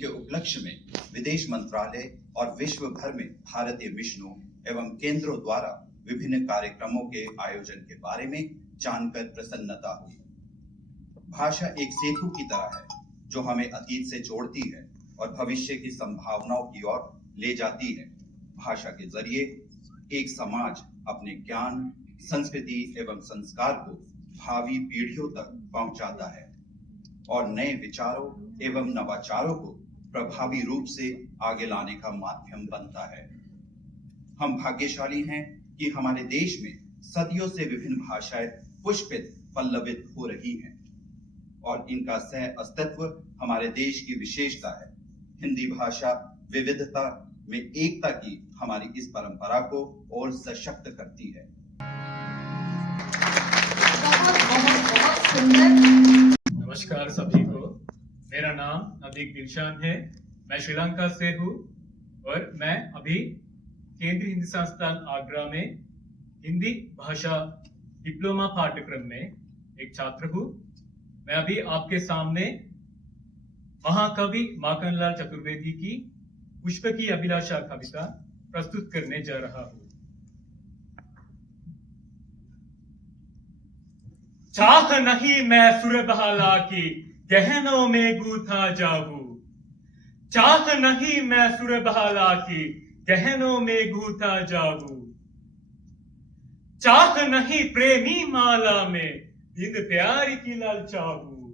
के उपलक्ष्य में विदेश मंत्रालय और विश्व भर में भारतीय मिशनों एवं केंद्रों द्वारा विभिन्न कार्यक्रमों के आयोजन के बारे में जानकर प्रसन्नता हुई। भाषा एक सेतु की तरह है जो हमें अतीत से जोड़ती है और भविष्य की संभावनाओं की ओर ले जाती है। भाषा के जरिए एक समाज अपने ज्ञान, संस्कृति एवं संस्कार को भावी पीढ़ियों तक पहुंचाता है और नए विचारों एवं नवाचारों को प्रभावी रूप से आगे लाने का माध्यम बनता है। हम भाग्यशाली हैं कि हमारे देश में सदियों से विभिन्न भाषाएं पुष्पित पल्लवित हो रही हैं और इनका सह अस्तित्व हमारे देश की विशेषता है। हिंदी भाषा विविधता में एकता की हमारी इस परंपरा को और सशक्त करती है। नमस्कार सभी को, मेरा नाम नदीक दिलशान है। मैं श्रीलंका से हूँ और मैं अभी केंद्रीय हिंदी संस्थान आगरा में हिंदी भाषा डिप्लोमा पाठ्यक्रम में एक छात्र हूँ। मैं अभी आपके सामने महाकवि माखनलाल चतुर्वेदी की पुष्प की अभिलाषा कविता प्रस्तुत करने जा रहा हूँ। चाह नहीं मैं सुरबहाला की गहनों में गूथा जाऊं, चाह नहीं मैं सुरबहाला की गहनों में गूथा जाऊं, चाह नहीं प्रेमी माला में बिन प्यार की ललचाऊं,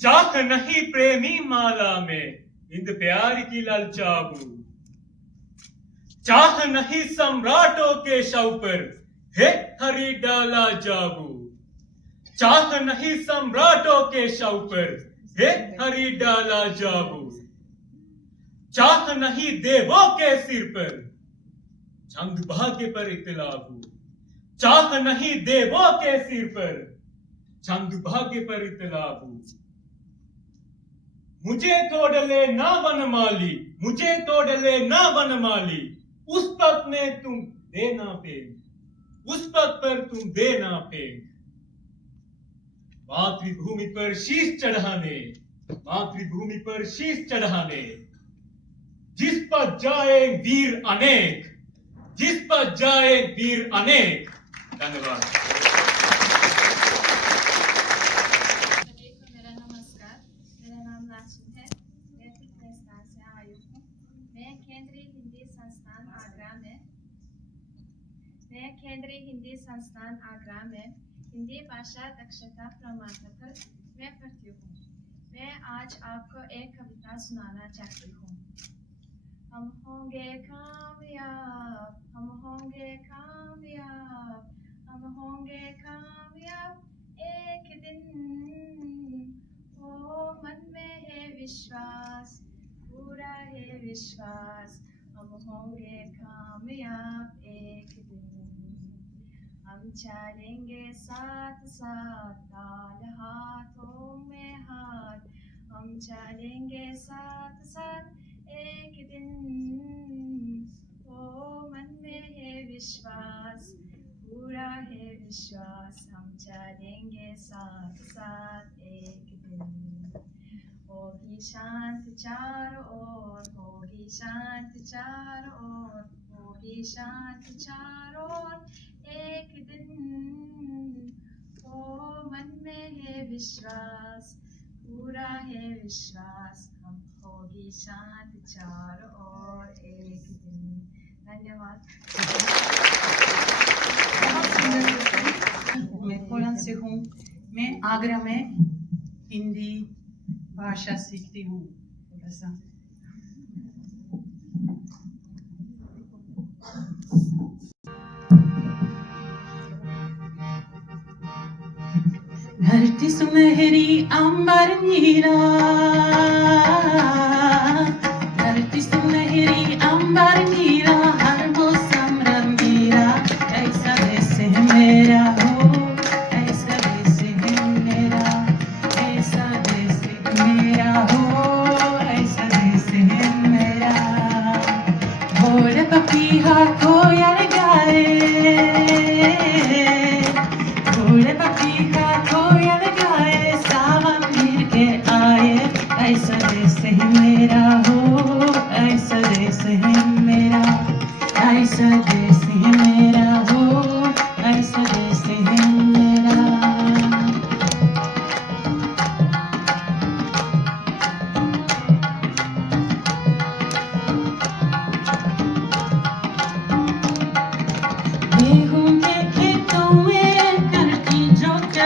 चाह नहीं प्रेमी माला में बिन प्यार की ललचाऊं, चाह नहीं सम्राटों के शव पर हे हरि डाला जाऊं, चाह नहीं सम्राटों के शव पर हे हरि डाला जाऊं, चाह नहीं देवों के सिर पर चंद भाग्य पर इतलाबू, चाह नहीं देवों के सिर पर चंद भाग्य पर इतलाबू। मुझे तोड़ ले ना वनमाली, मुझे तोड़ ले ना वनमाली, उस पद में तुम देना पेड़, उस पद पर तुम देना पेड़। मातृभूमि पर शीश चढ़ाने, मातृभूमि पर शीश चढ़ाने, जिस पर जाए वीर अनेक, जिस पर जाए वीर अनेक। धन्यवाद। मेरा नमस्कार, मेरा नाम नासिर है। मैं तुर्कमेनिस्तान से आई हूँ। मैं केंद्रीय हिंदी संस्थान आगरा में हिंदी भाषा दक्षता प्रमाण पत्र में पढ़ती हूँ। मैं आज आपको एक कविता सुनाना चाहती हूँ। हम होंगे कामयाब, हम होंगे कामयाब, हम होंगे कामयाब एक दिन। ओ मन में है विश्वास, पूरा है विश्वास, हम होंगे कामयाब एक दिन। हम चलेंगे साथ साथ, ताल हाथों में हाथ, हम चलेंगे साथ साथ एक दिन। ओ मन में है विश्वास, पूरा है विश्वास, हम चलेंगे साथ साथ एक दिन। होगी शांति चारों ओर, होगी शांति चारों ओर, होगी शांति चारों ओर एक दिन। ओ मन में है विश्वास, पूरा है विश्वास, हम होगी शांति चारों ओर एक दिन। धन्यवाद। मैं पोलैंड से हूँ। मैं आगरा में हिंदी भाषा सीखती हूँ। धरती सुनहरी अंबर नीला, धरती सुनहरी अंबर नीला, हर मौसम रंगीला, ऐसा देश है मेरा हो, ऐसा देश है मेरा, ऐसा देश है मेरा हो, ऐसा देश है मेरा। भोर पपीहा कोयल गाए, भोर पपीहा कोयल गाए, सावन गिर के आए, ऐसा देश है मेरा।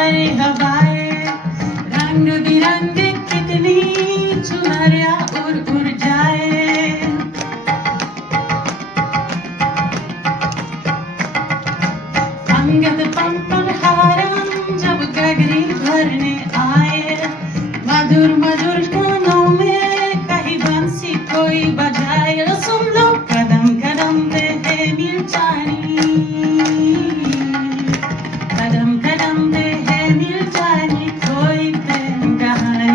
सारे हवाएं रंग बिरंग कितनी चुनरिया उड़ जाए। अंगद पंपन हारम जब गगरी भरने आए, मधुर मधुर गानों में कहीं बंसी कोई बजाए। सुन लो कदम कदम पे है मिल जानी, कदम कदम पे है मिल जानी कोई प्रेम कहानी।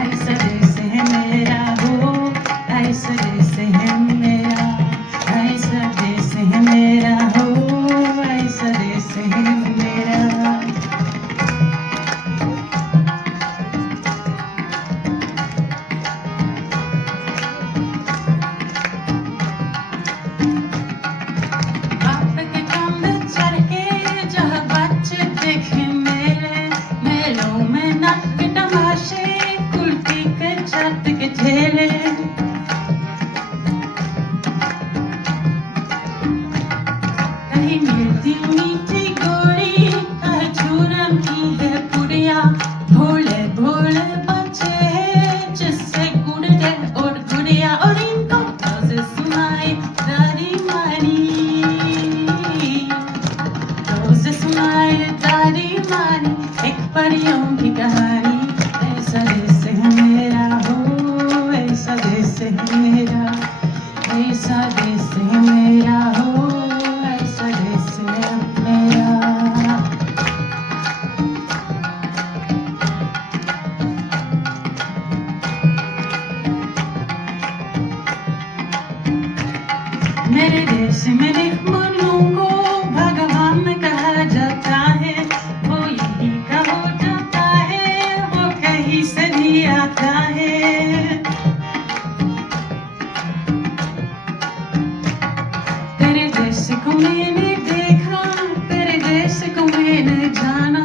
ऐसा देश है मेरा हो, ऐसा देश है मेरा, ऐसा देश है मेरा हो, ऐसा देश है मेरा। बाप के कंध चढ़ के जहाँ बच्चे देखे मेरे, मेलों में नाच तमाशे कुल्फी के छत के ठेले। कहीं मिलती मीठी गोरी, कहीं चूरन की है पुड़िया। भोले भोले बच्चे जिससे गुड़ दे और गुड़िया, और इनको रोज़ सुनाई दादी मानी, रोज़ सुनाई दादी मानी एक परियों की कहानी। ऐसा देश है मेरा हो, ऐसा देश है मेरा, ऐसा देश है मेरा हो, ऐसा देश है मेरा। मेरे देश में निकमनों को भगवान कहा जाता है, वो यही का हो जाता है, वो कहीं से भी आता है। तेरे देश को मैंने देखा, तेरे देश को मैंने जाना,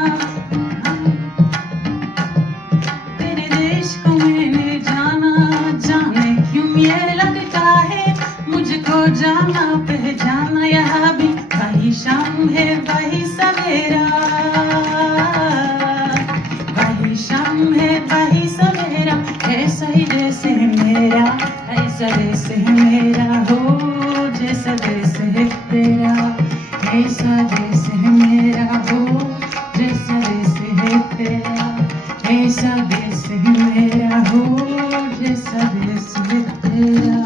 तेरे देश को मैंने जाना। जाने क्यों ये लगता है मुझको जाना पहचाना, यहाँ भी वही शाम है वही सवेरा, वही शाम है वही सवेरा। ऐसा ही देश है मेरा, ऐसा देश है मेरा हो, जैसा देश है तेरा। ऐसा देश है मेरा हो, जैसा देश है तेरा। ऐसा देश है मेरा हो, जैसा देश है तेरा।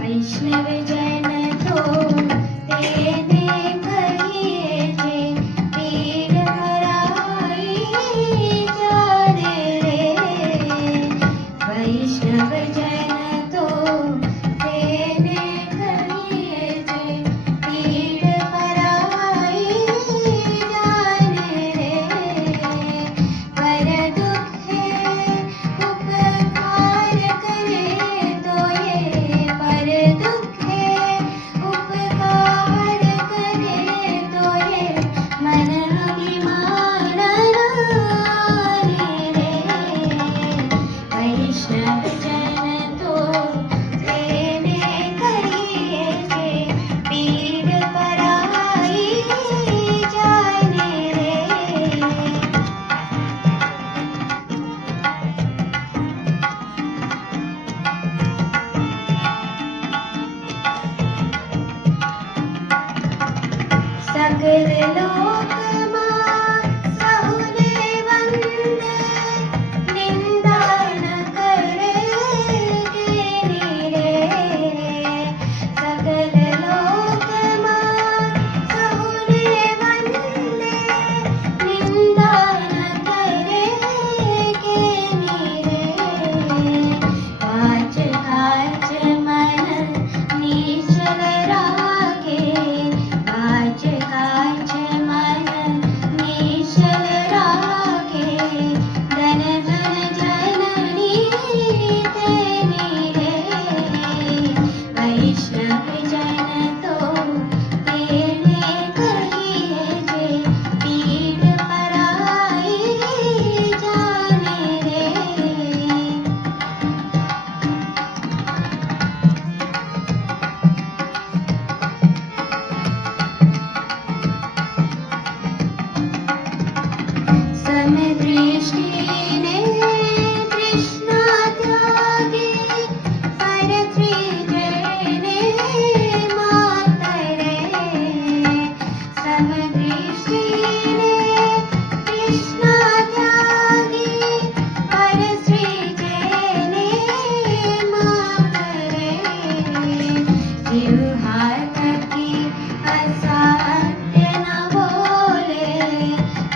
वैष्णव जन तो तेने कहिए जे, पीर हराई जाने रे। वैष्णव जन तो तेने कहिए जे, पीर हराई जाने रे। पर दुखे उपकार करे तो ये, पर दुखे उपकार करे तो ये, मन अभिमान रे रे। वैष्णव जन तो तेने कहिए जे, पीर पराई जाने रे। सगल लोक मां सहुने वंदे, निंदा न करेगे रे। सगल लोक मां सहुने वंदे, निंदा न करेगे रे। काच काच मन नीचल राखे, काच काच मन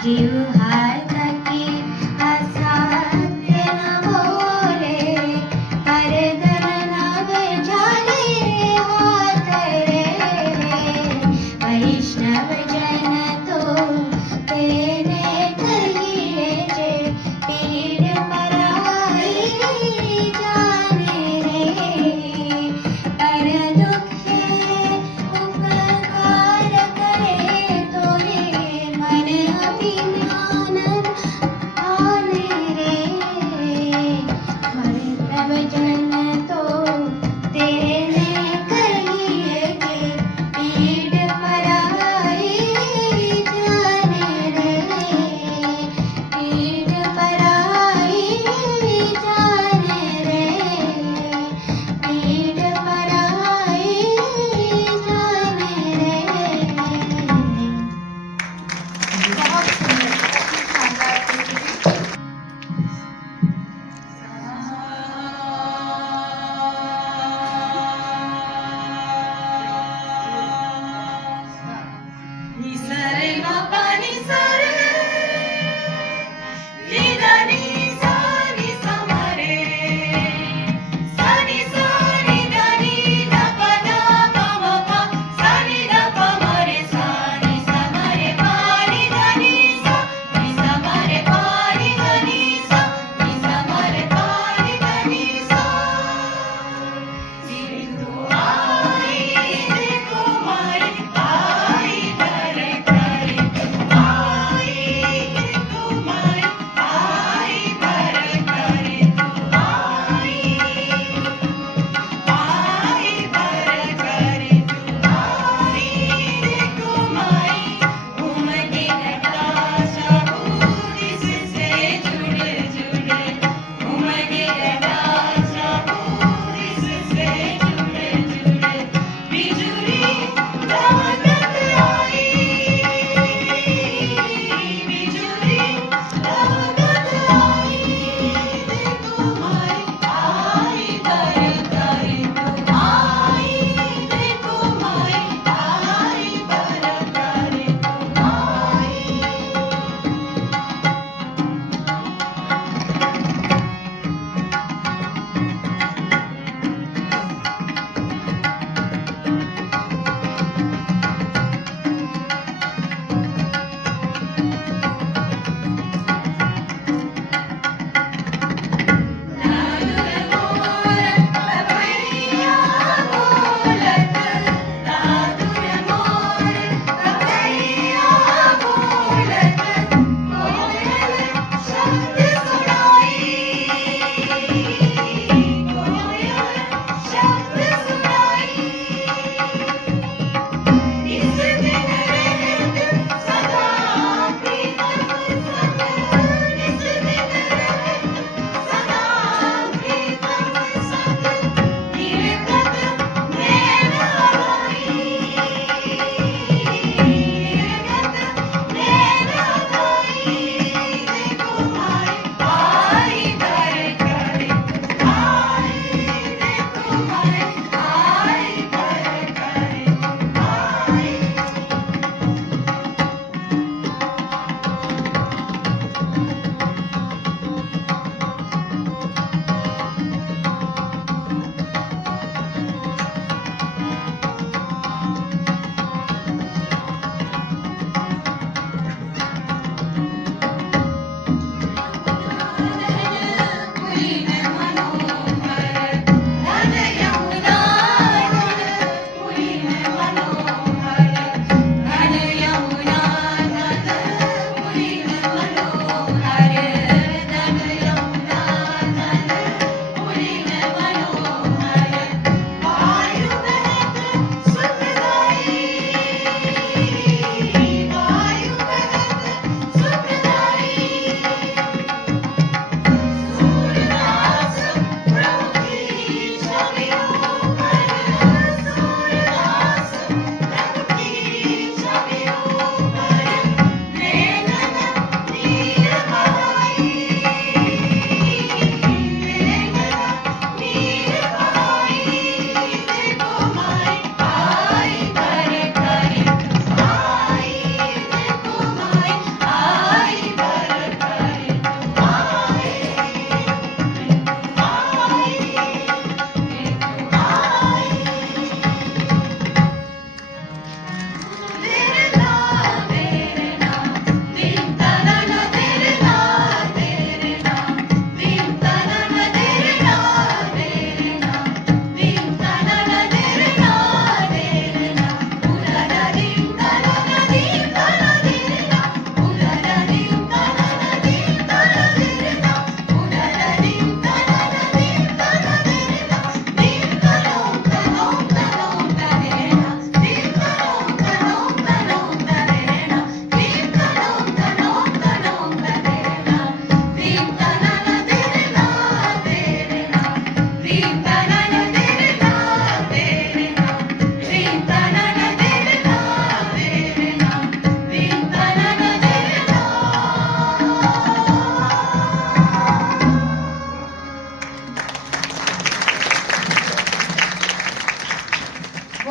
जीव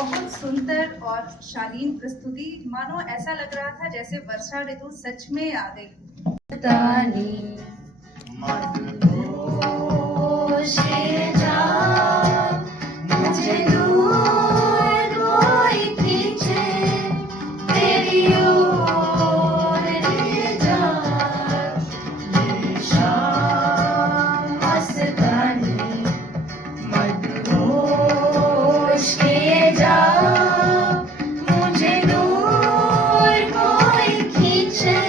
बहुत सुंदर और शालीन प्रस्तुति। मानो ऐसा लग रहा था जैसे वर्षा ऋतु सच में आ गई। मुझे दूर कोई खींचे तेरी ओर ले जा, ये शाम मस्तानी मदहोश किए जा, मुझे दूर कोई खींचे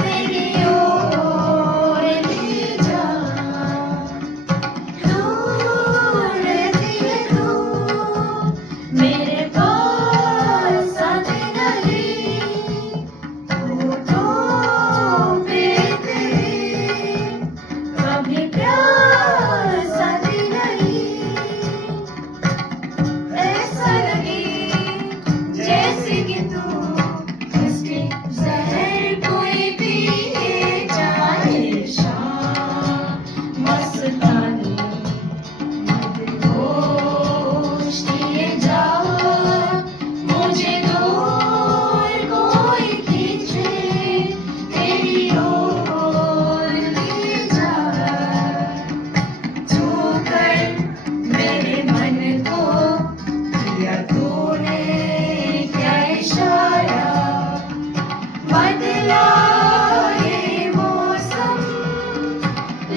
तेरी ओर ले जा, दूर रहती है तू मेरे पास आती नहीं, होठों पे तेरे कभी प्यास आती नहीं, ऐसा लगे जैसे कि तू उसके जहर कोई पिए जाए, शाम मस्तानी मदहोश किए जा, मुझे दूर कोई खींचे तेरी ओर ले जा, छूकर मेरे मन को किया तूने क्या इशारा, बदला ये मौसम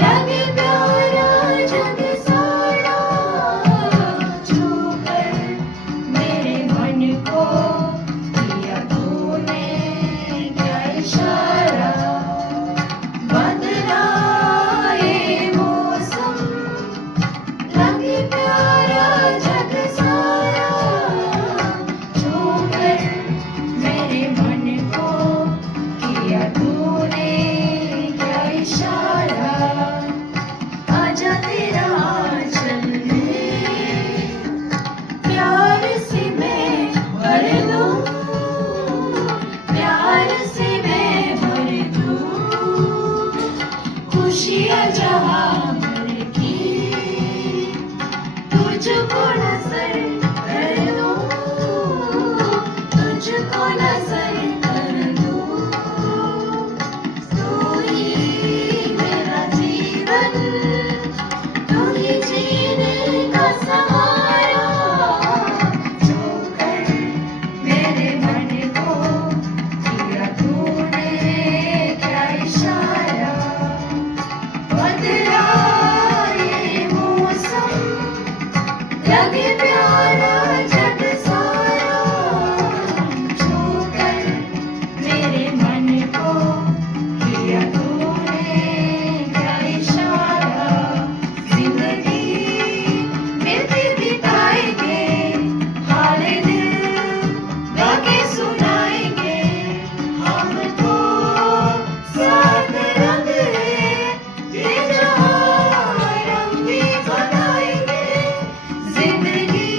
लगे प्यारा जग सारा, छूकर मेरे मन को किया तूने क्या इशारा, बदला ये मौसम लगे प्यारा जग सारा, छूकर मेरे मन को किया तूने क्या इशारा, आजा तेरा आंचल में प्यार से मैं भर दूं, प्यार से मैं भर दूं, खुशियाँ जहाँ भर की तुझको नजर कर दूं, तुझको नजर कर दूं, तू ही मेरा जीवन, तू ही जीने का सहारा, छूकर मेरे मन को किया तूने क्या इशारा, बदला ये मौसम लगे प्यारा जग सारा, छूकर मेरे मन को किया तूने क्या इशारा, जिंदगी मिलती बिताएंगे, हाल दिल गा के सुनाएंगे, हमको साथ रंग है ये जहां रंगी बनाएंगे, जिंदगी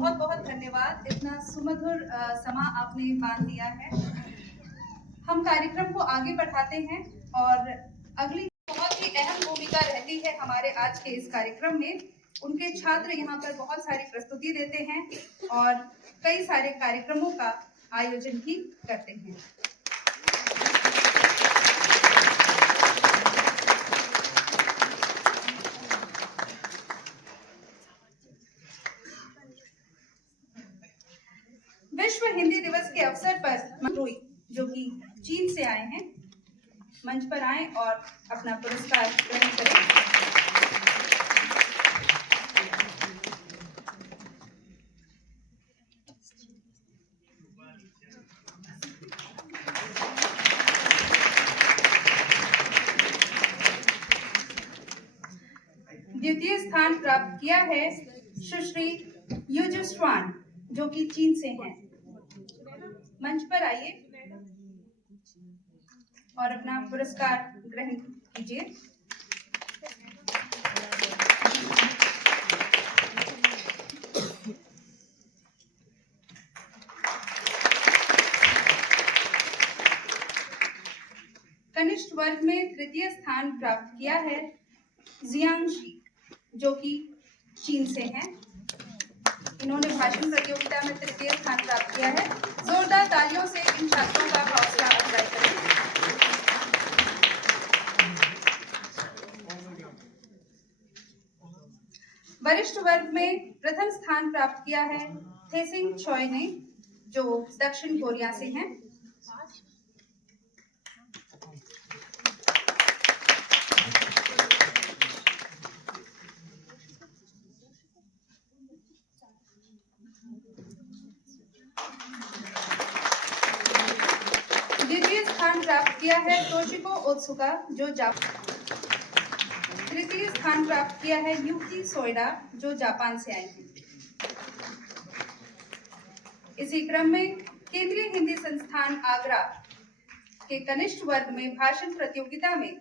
बहुत बहुत धन्यवाद, इतना सुमधुर समा आपने बांध दिया है। हम कार्यक्रम को आगे बढ़ाते हैं और अगली बहुत ही अहम भूमिका रहती है हमारे आज के इस कार्यक्रम में। उनके छात्र यहाँ पर बहुत सारी प्रस्तुति देते हैं और कई सारे कार्यक्रमों का आयोजन भी करते हैं। विश्व हिंदी दिवस के अवसर पर मनरोई जो कि चीन से आए हैं, मंच पर आए और अपना पुरस्कार ग्रहण करें। द्वितीय स्थान प्राप्त किया है सुश्री युजुस्वान जो कि चीन से हैं। मंच पर आइए और अपना पुरस्कार ग्रहण कीजिए। कनिष्ठ वर्ग में तृतीय स्थान प्राप्त किया है जियांगशी जो कि चीन से हैं। इन्होंने भाषण प्रतियोगिता में तृतीय स्थान प्राप्त किया है। जोरदार तालियों से इन छात्रों का हौसला अफजाई करें। वरिष्ठ वर्ग में प्रथम स्थान प्राप्त किया है थेसिंग चॉय ने जो दक्षिण कोरिया से हैं। द्वितीय स्थान प्राप्त किया है तोशिको ओत्सुका जो जापान। तृतीय स्थान प्राप्त किया है यूकी सोएडा जो जापान से आए हैं। इसी क्रम में केंद्रीय हिंदी संस्थान आगरा के कनिष्ठ वर्ग में भाषण प्रतियोगिता में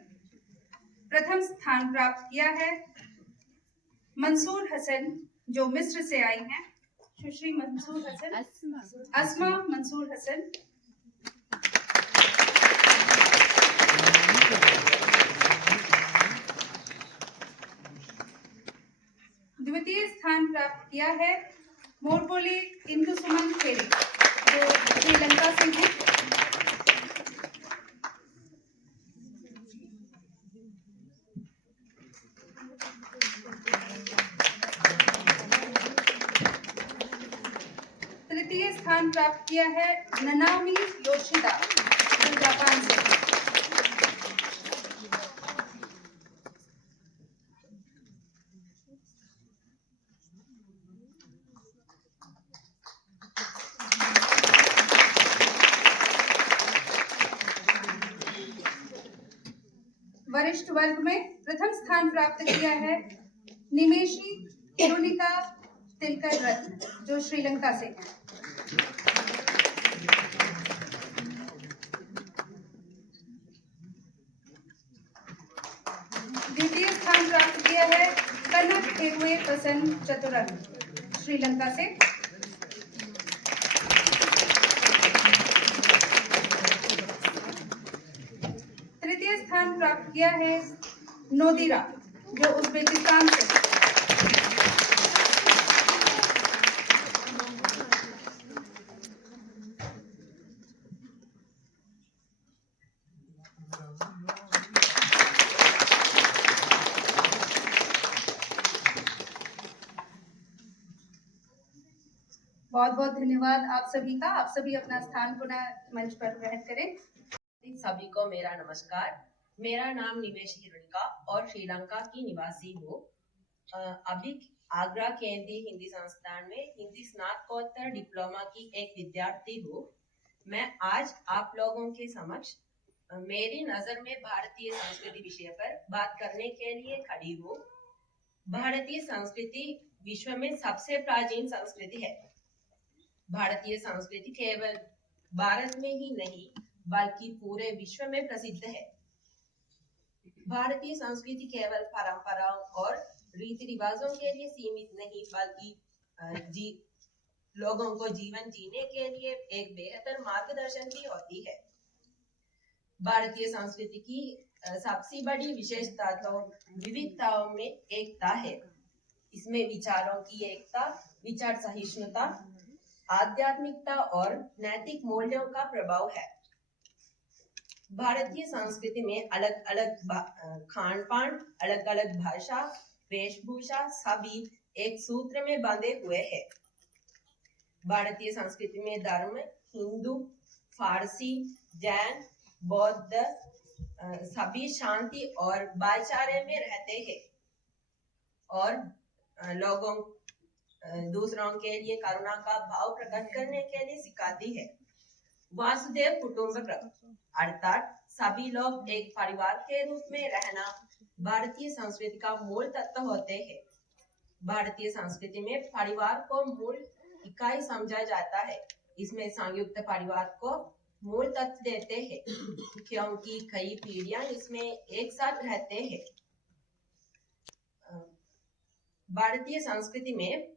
प्रथम स्थान प्राप्त किया है मंसूर हसन जो मिस्र से आई हैं। सुश्री मंसूर हसन, अस्मा मंसूर हसन। द्वितीय स्थान प्राप्त किया है मोरपोली इंदुसुमन फेरी जो श्रीलंका से हैं। तृतीय स्थान प्राप्त किया है ननामी योशिदा जो जापान से हैं। वरिष्ठ वर्ग में प्रथम स्थान प्राप्त किया है निमेशी हिरोनिका तिलकर रत्न जो श्रीलंका से हैं। द्वितीय स्थान प्राप्त किया है कनक हेगवे प्रसन्न चतुरंग श्रीलंका से। तृतीय स्थान प्राप्त किया है नोदिरा जो उज्बेकिस्तान से है। बहुत बहुत धन्यवाद आप सभी का। आप सभी अपना स्थान पुनः मंच पर ग्रहण करें। सभी को मेरा नमस्कार। मेरा नाम निमेश हिरोनिका और श्रीलंका की निवासी हूँ। अभी आगरा केंद्रीय हिंदी संस्थान में हिंदी स्नातकोत्तर डिप्लोमा की एक विद्यार्थी हूँ। मैं आज आप लोगों के समक्ष मेरी नजर में भारतीय संस्कृति विषय पर बात करने के लिए खड़ी हूँ। भारतीय संस्कृति विश्व में सबसे प्राचीन संस्कृति है। भारतीय संस्कृति केवल भारत में ही नहीं बल्कि पूरे विश्व में प्रसिद्ध है। भारतीय संस्कृति केवल परंपराओं और रीति रिवाजों के लिए सीमित नहीं बल्कि लोगों को जीवन जीने के लिए एक बेहतर मार्गदर्शन भी होती है। भारतीय संस्कृति की सबसे बड़ी विशेषता तो विविधताओं में एकता है। इसमें विचारों की एकता, विचार सहिष्णुता, आध्यात्मिकता और नैतिक मूल्यों का प्रभाव है। भारतीय संस्कृति में अलग अलग खान पान, अलग अलग भाषा, वेशभूषा सभी एक सूत्र में बंधे हुए हैं। भारतीय संस्कृति में धर्म हिंदू, फारसी, जैन, बौद्ध सभी शांति और भाईचारे में रहते हैं और लोगों दूसरों के लिए करुणा का भाव प्रकट करने के लिए सिखाती है। वासुदेव कुटुंबकम अर्थात सभी लोग एक परिवार के रूप में रहना भारतीय संस्कृति का मूल तत्व होते हैं। भारतीय संस्कृति में परिवार को मूल इकाई समझा जाता है। इसमें संयुक्त परिवार को मूल तत्व देते हैं क्योंकि कई पीढ़ियां इसमें एक साथ रहते हैं। भारतीय संस्कृति में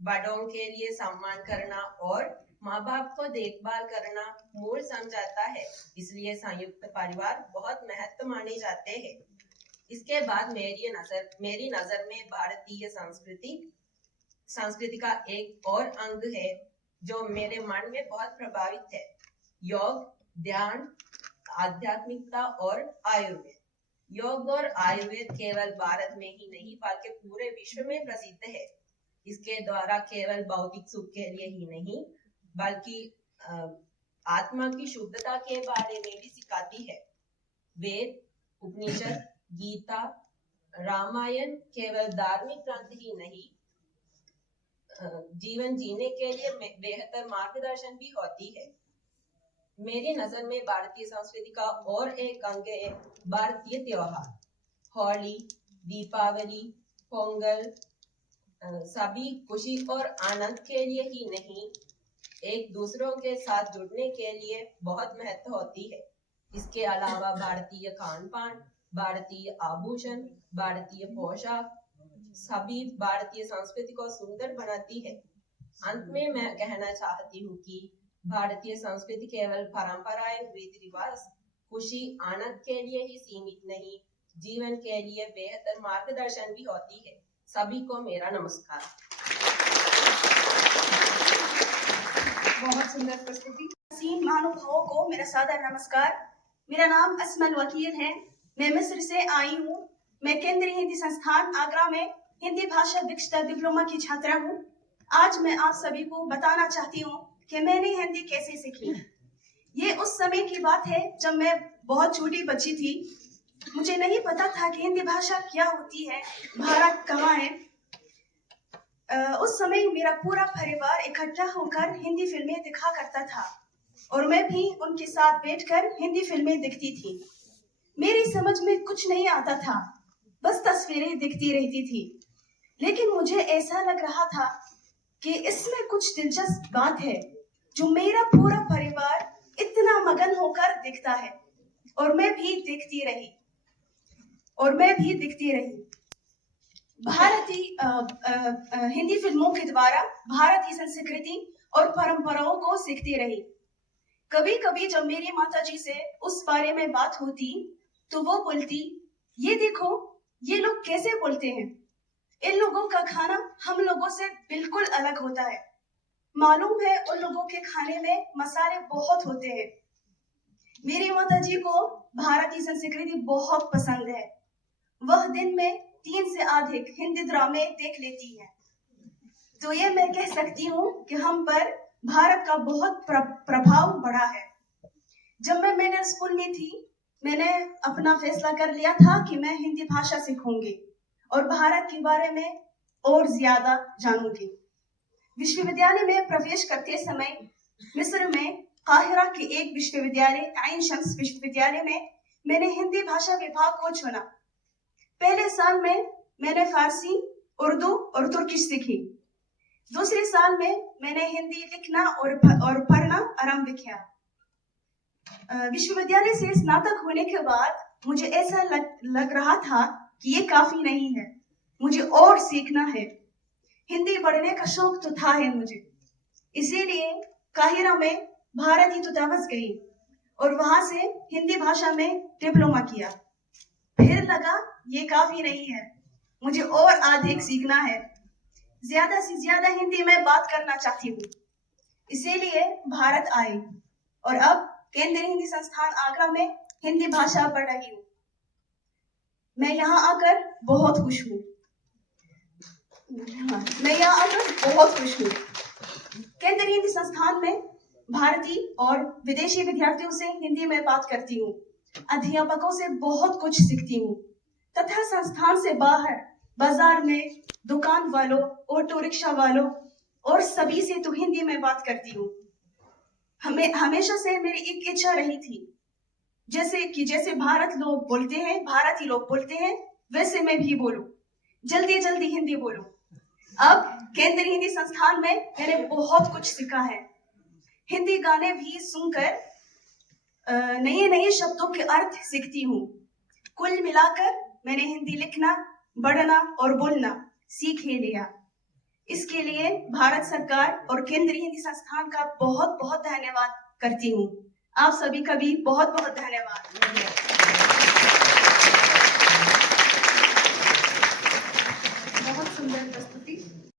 बड़ों के लिए सम्मान करना और माँ बाप को देखभाल करना मूल समझाता है, इसलिए संयुक्त परिवार बहुत महत्व माने जाते हैं। इसके बाद मेरी नजर में भारतीय संस्कृति का एक और अंग है जो मेरे मन में बहुत प्रभावित है, योग, ध्यान, आध्यात्मिकता और आयुर्वेद। योग और आयुर्वेद केवल भारत में ही नहीं बल्कि पूरे विश्व में प्रसिद्ध है। इसके द्वारा केवल भौतिक सुख के लिए ही नहीं बल्कि आत्मा की शुद्धता के बारे में भी सिखाती है। वेद, उपनिषद, गीता, रामायण केवल धार्मिक ग्रंथ ही नहीं, जीवन जीने के लिए बेहतर मार्गदर्शन भी होती है। मेरी नजर में भारतीय संस्कृति का और एक अंग है भारतीय त्योहार। होली, दीपावली, पोंगल सभी खुशी और आनंद के लिए ही नहीं, एक दूसरों के साथ जुड़ने के लिए बहुत महत्व होती है। इसके अलावा भारतीय खान पान, भारतीय आभूषण, भारतीय पोशाक सभी भारतीय संस्कृति को सुंदर बनाती है। अंत में मैं कहना चाहती हूँ कि भारतीय संस्कृति केवल परंपराएं, रीति रिवाज, खुशी, आनंद के लिए ही सीमित नहीं, जीवन के लिए बेहतर मार्गदर्शन भी होती है। सभी को मेरा नमस्कार। बहुत सुंदर प्रस्तुति। महानुभावों को मेरा सादर नमस्कार। मेरा नाम असमल वकील है। मैं मिस्र से आई हूँ। मैं केंद्रीय हिंदी संस्थान आगरा में हिंदी भाषा दीक्षिता डिप्लोमा की छात्रा हूँ। आज मैं आप सभी को बताना चाहती हूँ कि मैंने हिंदी कैसे सीखी। ये उस समय की बात है जब मैं बहुत छोटी बच्ची थी। मुझे नहीं पता था कि हिंदी भाषा क्या होती है, भारत कहाँ है। उस समय मेरा पूरा परिवार इकट्ठा होकर हिंदी फिल्में दिखा करता था और मैं भी उनके साथ बैठकर हिंदी फिल्में देखती थी। मेरी समझ में कुछ नहीं आता था, बस तस्वीरें दिखती रहती थी। लेकिन मुझे ऐसा लग रहा था कि इसमें कुछ दिलचस्प बात है जो मेरा पूरा परिवार इतना मगन होकर देखता है और मैं भी देखती रही। भारतीय हिंदी फिल्मों के द्वारा भारतीय संस्कृति और परंपराओं को सीखती रही। कभी कभी जब मेरी माताजी से उस बारे में बात होती तो वो बोलती, ये देखो ये लोग कैसे बोलते हैं, इन लोगों का खाना हम लोगों से बिल्कुल अलग होता है। मालूम है उन लोगों के खाने में मसाले बहुत होते हैं। मेरी माताजी को भारतीय संस्कृति बहुत पसंद है। वह दिन में 3 से अधिक हिंदी ड्रामे देख लेती है। तो ये मैं कह सकती हूँ कि हम पर भारत का बहुत प्रभाव पड़ा है। जब मैं मिडिल स्कूल में थी, मैंने अपना फैसला कर लिया था कि मैं हिंदी भाषा सीखूंगी और भारत के बारे में और ज्यादा जानूंगी। विश्वविद्यालय में प्रवेश करते समय मिस्र में काहिरा के एक विश्वविद्यालय आइन शम्स विश्वविद्यालय में मैंने हिंदी भाषा विभाग को चुना। पहले साल में मैंने फारसी, उर्दू और तुर्किश सीखी। दूसरे साल में मैंने हिंदी लिखना और पढ़ना आरंभ किया। विश्वविद्यालय से स्नातक होने के बाद मुझे ऐसा लग रहा था कि ये काफी नहीं है, मुझे और सीखना है। हिंदी पढ़ने का शौक तो था है मुझे, इसीलिए काहिरा में भारतीय दूतावास गई और वहां से हिंदी भाषा में डिप्लोमा किया। फिर लगा ये काफी नहीं है, मुझे और अधिक सीखना है, ज्यादा से ज्यादा हिंदी में बात करना चाहती हूँ। इसीलिए भारत आई और अब केंद्रीय हिंदी संस्थान आगरा में हिंदी भाषा पढ़ रही हूँ। मैं यहाँ आकर बहुत खुश हूँ। केंद्रीय हिंदी संस्थान में भारतीय और विदेशी विद्यार्थियों से हिंदी में बात करती हूँ, अध्यापकों से बहुत कुछ सीखती हूँ तथा संस्थान से बाहर बाजार में दुकान वालों, ऑटो रिक्शा वालों और सभी से तो हिंदी में बात करती हूँ। हमेशा से मेरी एक इच्छा रही थी, जैसे भारतीय लोग बोलते हैं वैसे मैं भी बोलूं, जल्दी जल्दी हिंदी बोलूं। अब केंद्रीय हिंदी संस्थान में मैंने बहुत कुछ सीखा है। हिंदी गाने भी सुनकर नए नए शब्दों के अर्थ सीखती हूँ। कुल मिलाकर मैंने हिंदी लिखना, पढ़ना और बोलना सीख ही लिया। इसके लिए भारत सरकार और केंद्रीय हिंदी संस्थान का बहुत बहुत धन्यवाद करती हूँ। आप सभी का भी बहुत बहुत धन्यवाद। बहुत सुंदर प्रस्तुति।